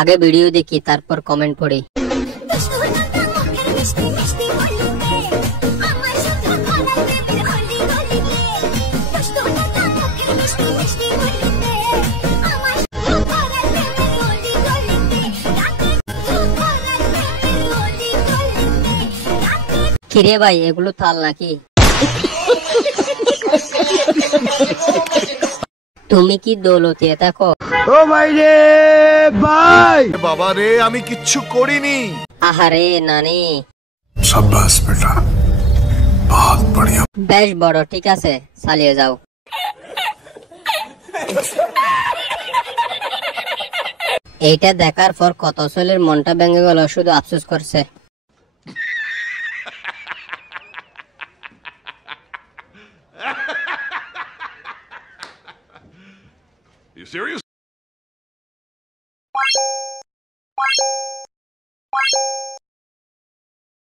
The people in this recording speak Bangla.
আগে ভিডিও দেখি তারপর কমেন্ট পড়ি। কিরে ভাই এগুলো তাল নাকি? তুমি কি দৌলতে থাকো? ও ভাই রে ভাই, বাবা রে আমি কিচ্ছু করিনি। আহারে নানি, শাবাশ বেটা, বহুত বড়িয়া। বেশ বড়, ঠিক আছে চালিয়ে যাও। এইটা দেখার পর কত ছেলের মনটা ভেঙে গেল, শুধু আফসোস করছে। You serious?